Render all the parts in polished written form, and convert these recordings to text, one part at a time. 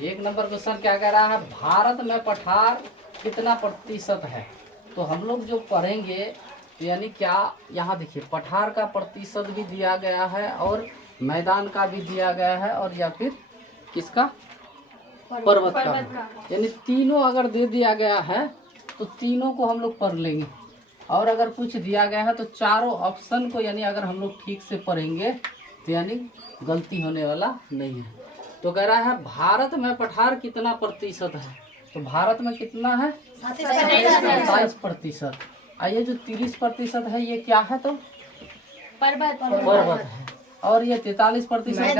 एक number question क्या कह रहा है, भारत में पठार कितना प्रतिशत है। तो हम लोग जो पढ़ेंगे तो यानी क्या, यहाँ देखिए पठार का प्रतिशत भी दिया गया है और मैदान का भी दिया गया है और या फिर किसका, पर्वत का, यानी तीनों अगर दे दिया गया है तो तीनों को हम लोग पढ़ लेंगे। और अगर कुछ दिया गया है तो चारों ऑप्शन को यानी अगर हम लोग ठीक से पढ़ेंगे तो यानी गलती होने वाला नहीं है। तो कह रहा है भारत में पठार कितना प्रतिशत है। तो भारत में कितना है, 27%। और ये जो 30% है ये क्या है, तो पर्वत है। और ये 43%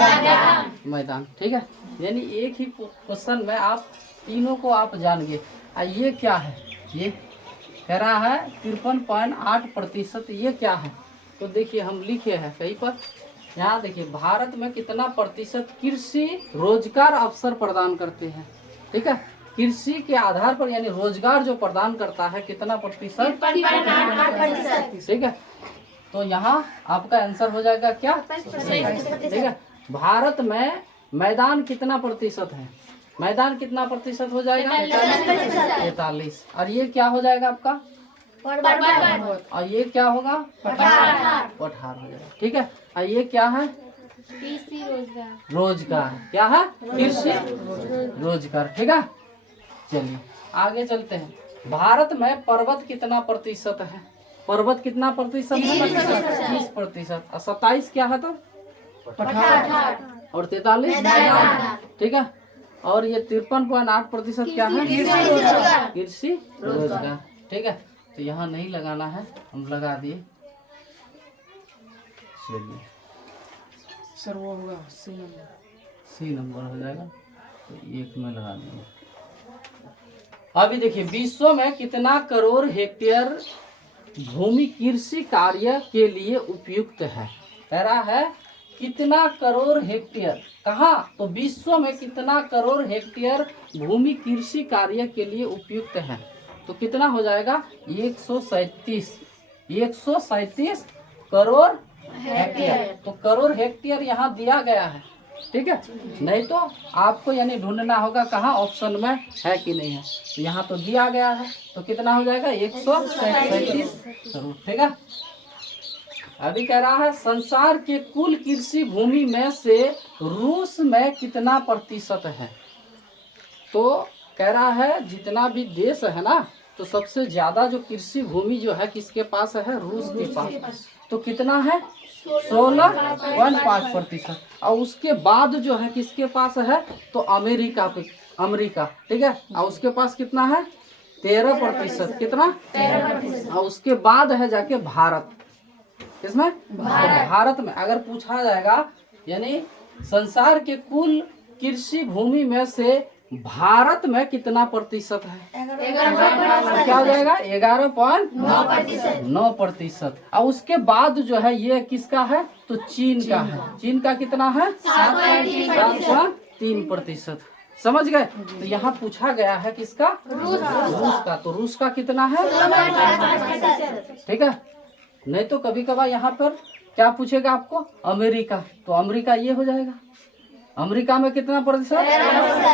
मैदान। ठीक है, यानी एक ही क्वेश्चन में आप तीनों को आप जान गए। और ये क्या है, ये कह रहा है 53.8%। ये क्या है, तो देखिए हम लिखे हैं कहीं पर, यहाँ देखिए भारत में कितना प्रतिशत कृषि रोजगार अवसर प्रदान करते हैं। ठीक है, कृषि के आधार पर यानी रोजगार जो प्रदान करता है कितना प्रतिशत, 53.8%। ठीक है, तो यहाँ आपका आंसर हो जाएगा क्या, ठीक है। भारत में मैदान कितना प्रतिशत है, मैदान कितना प्रतिशत हो जाएगा, 43। और ये क्या हो जाएगा आपका, और ये क्या होगा, पठार हो जाएगा। ठीक है, और ये क्या है, रोजगार। क्या है, कृषि रोजगार। ठीक है, चलिए आगे चलते हैं। भारत में पर्वत कितना प्रतिशत है, पर्वत कितना प्रतिशत है, 30%। और 27 क्या है, तो पठार। और 43 मैदान। ठीक है, और ये 53.8% क्या है, कृषि रोजगार। ठीक है, तो यहाँ नहीं लगाना है, हम लगा दिए। चलिए सर वो होगा सी नंबर हो जाएगा, तो एक में लगा दिए। अभी देखिए विश्व में कितना करोड़ हेक्टेयर भूमि कृषि कार्य के लिए उपयुक्त है। कह रहा है कितना करोड़ हेक्टेयर, कहाँ, तो विश्व में कितना करोड़ हेक्टेयर भूमि कृषि कार्य के लिए उपयुक्त है। तो कितना हो जाएगा, 137 करोड़ हेक्टेयर। तो करोड़ हेक्टेयर यहाँ दिया गया है। ठीक है, नहीं तो आपको यानी ढूंढना होगा कहाँ ऑप्शन में है कि नहीं है। तो यहाँ तो दिया गया है, तो कितना हो जाएगा, 137 करोड़। ठीक है, अभी कह रहा है संसार के कुल कृषि भूमि में से रूस में कितना प्रतिशत है। तो कह रहा है जितना भी देश है ना, तो सबसे ज्यादा जो कृषि भूमि जो है किसके पास है, रूस के पास। तो कितना है, 16.5%। और उसके बाद जो है किसके पास है, तो अमेरिका पे, अमेरिका। ठीक है, और उसके पास कितना है, 13%। कितना, 13%। और उसके बाद है जाके भारत। किसमें, भारत में। अगर पूछा जाएगा यानी संसार के कुल कृषि भूमि में से भारत में कितना प्रतिशत है, तो क्या हो जाएगा, 11.9%। और उसके बाद जो है ये किसका है, तो चीन का है। चीन का कितना है, 7.3%। समझ गए। तो यहाँ पूछा गया है किसका, रूस का। तो रूस का कितना है, 16%। ठीक है, नहीं तो कभी कभार यहाँ पर क्या पूछेगा आपको, अमेरिका। तो अमेरिका ये हो जाएगा, अमेरिका में कितना प्रतिशत,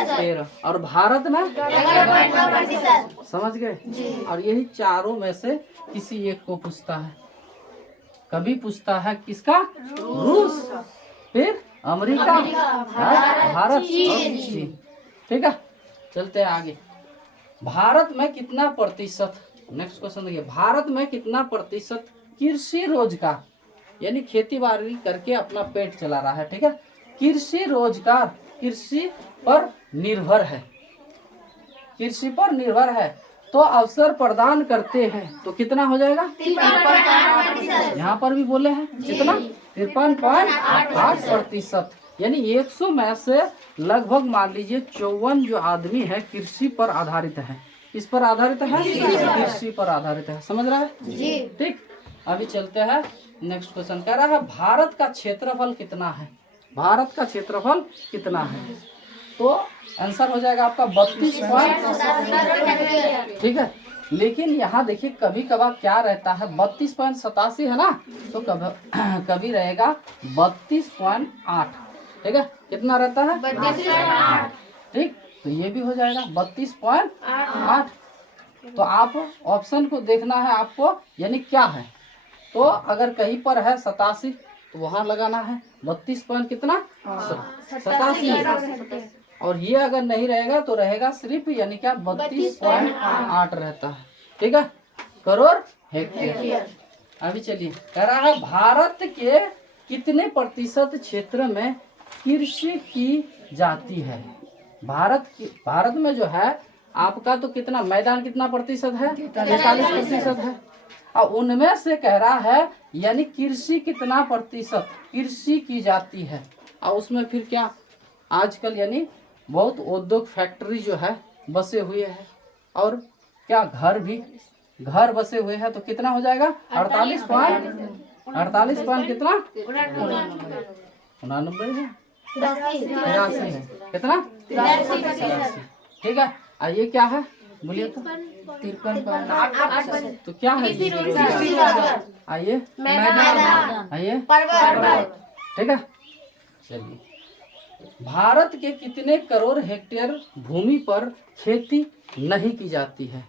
13। और भारत में 11.9%। समझ गए। और यही चारों में से किसी एक को पूछता है, कभी पूछता है किसका, रूस, फिर अमेरिका, भारत और चीन। ठीक है, चलते हैं आगे। भारत में कितना प्रतिशत, नेक्स्ट क्वेश्चन देखिए, भारत में कितना प्रतिशत कृषि रोजगार यानी खेती बाड़ी करके अपना पेट चला रहा है। ठीक है, कृषि रोजगार कृषि पर निर्भर है, कृषि पर निर्भर है, तो अवसर प्रदान करते हैं। तो कितना हो जाएगा, 53%। यहाँ पर भी बोले हैं कितना, 53.8%। यानी 100 में से लगभग मान लीजिए 54 जो आदमी है कृषि पर आधारित है। इस पर आधारित है, कृषि पर आधारित है। समझ रहा है जी। ठीक, अभी चलते हैं नेक्स्ट क्वेश्चन। कह रहा है भारत का क्षेत्रफल कितना है, भारत का क्षेत्रफल कितना है। तो आंसर हो जाएगा आपका 32.87। ठीक है, लेकिन यहाँ देखिए कभी कभार क्या रहता है, 32.87 है ना, तो कभी रहेगा 32.8। ठीक है, कितना रहता है, 32.8। ठीक, तो ये भी हो जाएगा 32.8। तो आप ऑप्शन को देखना है आपको, यानी क्या है। तो अगर कहीं पर है 87 तो वहां लगाना है 32 पॉइंट कितना 87। और ये अगर नहीं रहेगा तो रहेगा सिर्फ यानी क्या 32.8 रहता है। ठीक है, करोड़ हेक्टेयर। अभी चलिए, कह रहा है भारत के कितने प्रतिशत क्षेत्र में कृषि की जाती है। भारत में जो है आपका तो कितना मैदान कितना प्रतिशत है, 43% है। और उनमें से कह रहा है यानी कृषि कितना प्रतिशत कृषि की जाती है। और उसमें फिर क्या आजकल यानी बहुत उद्योग फैक्ट्री जो है बसे हुए हैं, और क्या घर बसे हुए हैं। तो कितना हो जाएगा 48 पॉइंट कितना 89 है, 83 है, कितना 83। ठीक है, और ये क्या है बोलिए तो 53। तो क्या है आइए आइए, ठीक है। चलिए, भारत के कितने करोड़ हेक्टेयर भूमि पर खेती नहीं की जाती है।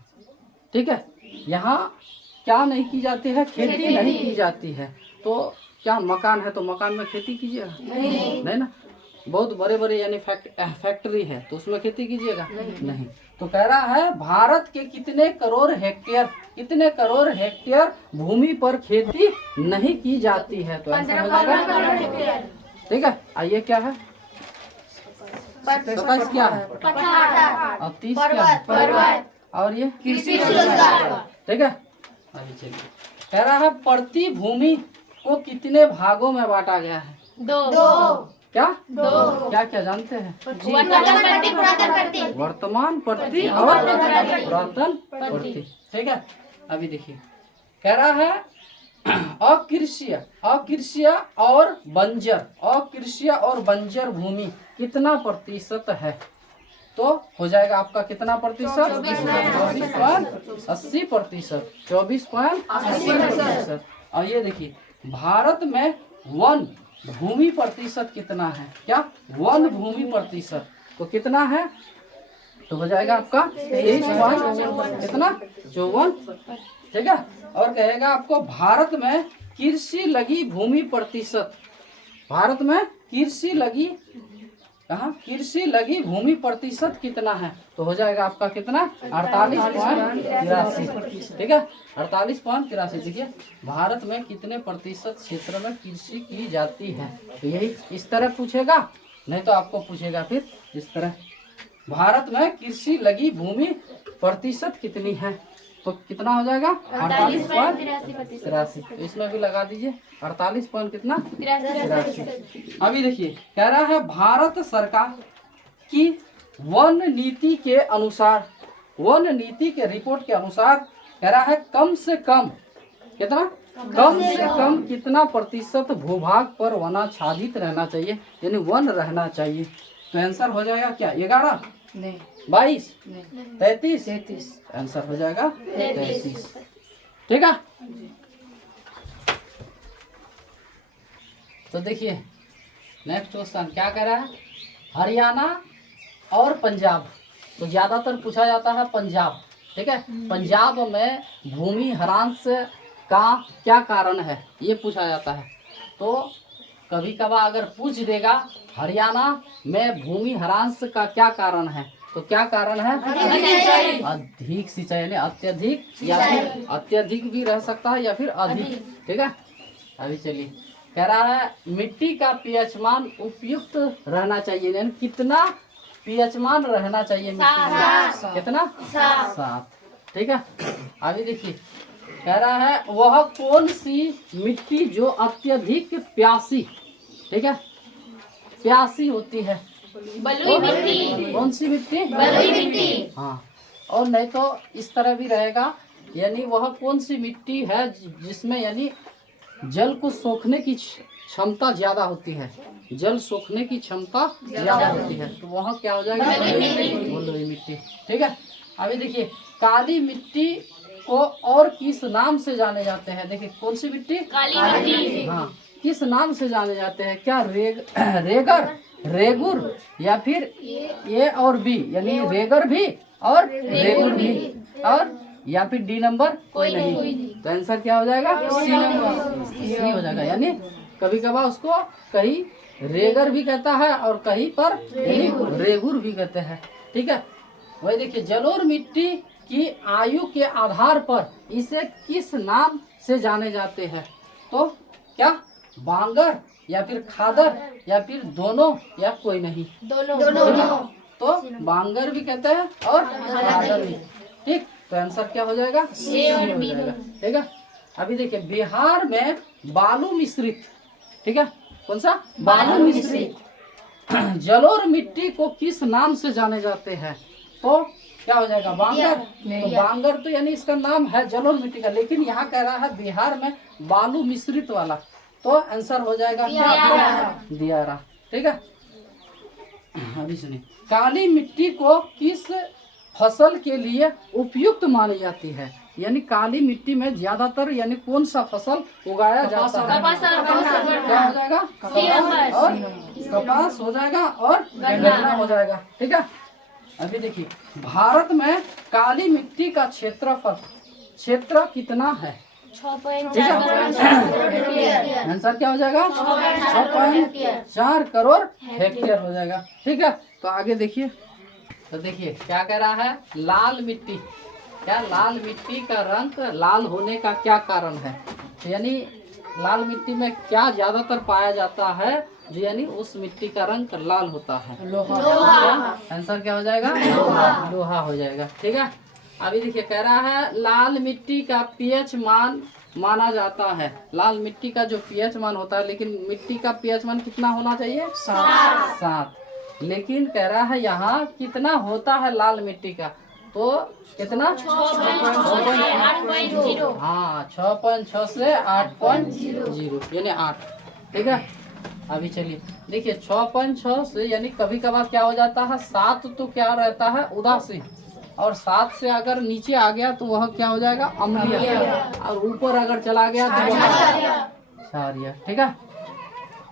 ठीक है, यहाँ क्या नहीं की जाती है, खेती नहीं की जाती है। तो क्या मकान है तो मकान में खेती कीजिएगा नहीं ना। बहुत बड़े बड़े यानी फैक्ट्री है तो उसमें खेती कीजिएगा नहीं। तो कह रहा है भारत के कितने करोड़ हेक्टेयर भूमि पर खेती नहीं की जाती है। तो आंसर हो जाएगा, ठीक है। आइए क्या है 27 क्या है और 30 क्या है और ये ठीक है। अभी चलिए, कह रहा है प्रति भूमि को कितने भागों में बांटा गया है। दो। क्या क्या जानते हैं, वर्तमान प्रति और पुरातन प्रति। ठीक है, अभी देखिए कह रहा है अकृषीय और बंजर भूमि कितना प्रतिशत है। तो हो जाएगा आपका कितना प्रतिशत 24.80%, 24.80%। और ये देखिए भारत में वन भूमि प्रतिशत कितना है, क्या वन भूमि प्रतिशत तो कितना है। तो हो जाएगा आपका 23 कितना 54। ठीक है, और कहेगा आपको भारत में कृषि लगी भूमि प्रतिशत, भारत में कृषि लगी भूमि प्रतिशत कितना है। तो हो जाएगा आपका कितना 48.83। ठीक है, 48.83। देखिए भारत में कितने प्रतिशत क्षेत्र में कृषि की जाती है। तो यही इस तरह पूछेगा, नहीं तो आपको पूछेगा फिर इस तरह भारत में कृषि लगी भूमि प्रतिशत कितनी है। तो कितना हो जाएगा 48.83। तो इसमें भी लगा दीजिए 48 पॉइंट कितना 83। अभी देखिए कह रहा है भारत सरकार की वन नीति के रिपोर्ट के अनुसार कह रहा है कम से कम कितना प्रतिशत भूभाग पर वनाच्छादित रहना चाहिए, यानी वन रहना चाहिए। तो आंसर हो जाएगा क्या 11 नहीं 22 नहीं 33 आंसर हो जाएगा 33। ठीक है, तो देखिए नेक्स्ट क्वेश्चन क्या कह रहा है हरियाणा और पंजाब। तो ज्यादातर पूछा जाता है पंजाब। ठीक है, पंजाब में भूमि ह्रास का क्या कारण है ये पूछा जाता है। तो कभी कभार अगर पूछ देगा हरियाणा में भूमि ह्रास का क्या कारण है, तो क्या कारण है अधिक सिंचाई, यानी अत्यधिक या फिर अत्यधिक भी रह सकता है या फिर अधिक। ठीक है, अभी चलिए कह रहा है मिट्टी का पीएच मान उपयुक्त रहना चाहिए, यानी कितना पीएच मान रहना चाहिए मिट्टी में, कितना 7। ठीक है, अभी देखिए कह रहा है वह कौन सी मिट्टी जो अत्यधिक प्यासी, ठीक है प्यासी होती है, बलुई मिट्टी। कौन सी मिट्टी बलुई मिट्टी। हाँ, और नहीं तो इस तरह भी रहेगा, यानी वह कौन सी मिट्टी है जिसमें यानी जल को सोखने की क्षमता ज्यादा होती है, जल सोखने की क्षमता ज्यादा होती है। तो वहाँ क्या हो जाएगा बलुई मिट्टी। ठीक है, अभी देखिए काली मिट्टी को और किस नाम से जाने जाते हैं। देखिए कौन सी मिट्टी काली मिट्टी। हाँ, किस नाम से जाने जाते हैं, क्या रेगर रेगुर या फिर ए और बी, यानी रेगर भी और रेगुर भी, और या फिर डी नंबर कोई नहीं। तो आंसर क्या हो जाएगा? सी नंबर, सी हो जाएगा। यानी कभी कभार उसको कहीं रेगर भी कहता है और कहीं पर रेगुर भी कहते हैं। ठीक है, वही देखिए, जलोढ़ मिट्टी की आयु के आधार पर इसे किस नाम से जाने जाते हैं? तो क्या बांगर या फिर खादर या फिर दोनों या कोई नहीं? दोनों। तो बांगर भी कहते हैं और खादर भी। ठीक, तो आंसर क्या हो जाएगा? सी हो जाएगा। ठीक है, अभी देखिए, बिहार में बालू मिश्रित, ठीक है, कौन सा? बालू मिश्रित जलोढ़ मिट्टी को किस नाम से जाने जाते हैं? तो क्या हो जाएगा? बांगर। तो बांगर तो यानी इसका नाम है जलोढ़ मिट्टी का, लेकिन यहाँ कह रहा है बिहार में बालू मिश्रित वाला, तो आंसर हो जाएगा क्या? दियारा। ठीक है, अभी सुनिए, काली मिट्टी को किस फसल के लिए उपयुक्त मानी जाती है? यानी काली मिट्टी में ज्यादातर यानी कौन सा फसल उगाया जाता है? क्या हो जाएगा? कपास और कपास हो जाएगा और गन्ना हो जाएगा। ठीक है, अभी देखिए, भारत में काली मिट्टी का क्षेत्र कितना है? 6.4 आंसर क्या हो जाएगा? 6.4 करोड़ हेक्टेयर हो जाएगा। ठीक है, तो आगे देखिए, तो देखिए क्या कह रहा है? लाल मिट्टी, क्या लाल मिट्टी का रंग लाल होने का क्या कारण है? तो यानी लाल मिट्टी में क्या ज्यादातर पाया जाता है जो यानी उस मिट्टी का रंग लाल होता है? लोहा। आंसर क्या हो जाएगा? लोहा हो जाएगा। ठीक है, अभी देखिए, कह रहा है लाल मिट्टी का पीएच मान माना जाता है। लाल मिट्टी का जो पीएच मान होता है, लेकिन मिट्टी का पीएच मान कितना होना चाहिए? 7। लेकिन कह रहा है यहाँ कितना होता है लाल मिट्टी का? तो कितना? 8.0। हाँ, 6.6 से 8.0 यानी 8। ठीक है, अभी चलिए देखिए, 6.6 से यानी कभी कभार क्या हो जाता है? 7 तो क्या रहता है? उदासीन, और 7 से अगर नीचे आ गया तो वह क्या हो जाएगा? अम्लीय, और ऊपर अगर चला गया तो वह क्षारीय। ठीक है,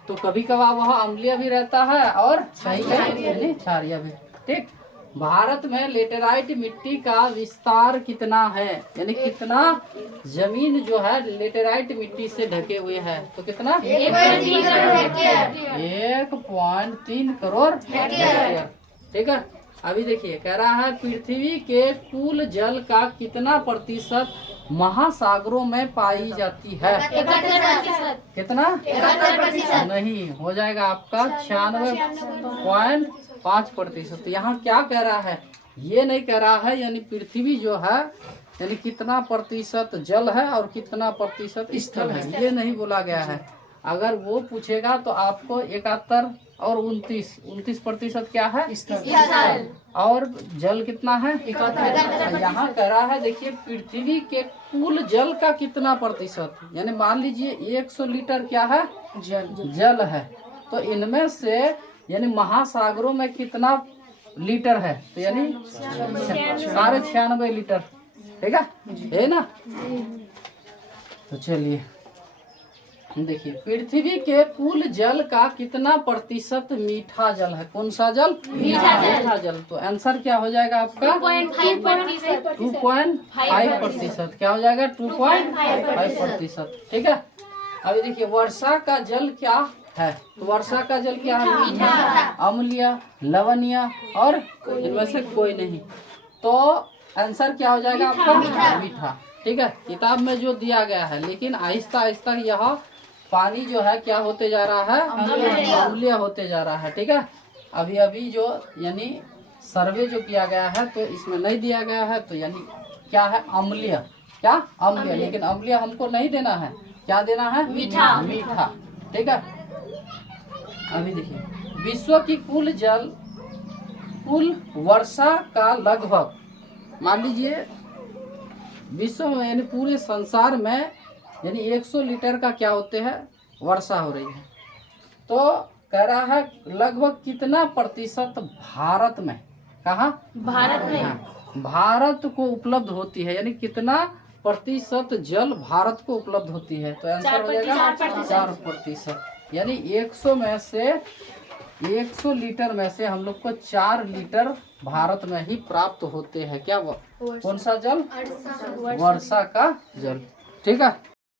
तो कभी कभार वह अम्लीय भी रहता है और यानी क्षारीय भी। ठीक, भारत में लेटेराइट मिट्टी का विस्तार कितना है? यानी कितना जमीन जो है लेटेराइट मिट्टी से ढके हुए है? तो कितना? 1.3 करोड़ हेक्टेयर। ठीक है, अभी देखिए, कह रहा है पृथ्वी के कुल जल का कितना प्रतिशत महासागरों में पाई जाती है? 71%। कितना? 71%। नहीं, हो जाएगा आपका 96.5%। तो यहाँ क्या कह रहा है? ये नहीं कह रहा है यानी पृथ्वी जो है यानी कितना प्रतिशत जल है और कितना प्रतिशत स्थल है, ये नहीं बोला गया है। अगर वो पूछेगा तो आपको 71 और 29% क्या है? स्थल। और जल कितना है? 71। यहाँ कह रहा है देखिए, पृथ्वी के कुल जल का कितना प्रतिशत, यानी मान लीजिए 100 लीटर क्या है? जल है, तो इनमें से यानी महासागरों में कितना लीटर है? तो यानी 96.5 लीटर। ठीक है ना? तो चलिए देखिए, पृथ्वी के कुल जल का कितना प्रतिशत मीठा जल है? कौन सा जल? मीठा जल। तो आंसर क्या हो जाएगा आपका? 2.5%। क्या हो जाएगा? 2.5%। ठीक है, अभी देखिए, वर्षा का जल क्या है? तो वर्षा का जल क्या है? मीठा, अम्लीय, लवणीय और इनमें से कोई नहीं। तो आंसर क्या हो जाएगा आपका? मीठा। ठीक है, किताब में जो दिया गया है, लेकिन आहिस्ता आहिस्ता यह पानी जो है क्या होते जा रहा है? अम्लीय होते जा रहा है। ठीक है, अभी अभी जो यानी सर्वे जो किया गया है तो इसमें नहीं दिया गया है, तो यानी क्या है? अम्लीय। क्या? अम्लीय। लेकिन अम्लीय हमको नहीं देना है, क्या देना है? मीठा। ठीक है, अभी देखिए, विश्व की कुल वर्षा का लगभग, मान लीजिए विश्व में यानी पूरे संसार में यानी 100 लीटर का क्या होते हैं? वर्षा हो रही है। तो कह रहा है लगभग कितना प्रतिशत भारत में, कहाँ? भारत में। हाँ, भारत को उपलब्ध होती है, यानी कितना प्रतिशत जल भारत को उपलब्ध होती है? तो आंसर हो जाएगा 4%। यानी 100 में से 100 लीटर में से हम लोग को 4 लीटर भारत में ही प्राप्त होते हैं। क्या वो कौन सा जल? वर्षा का जल। ठीक है।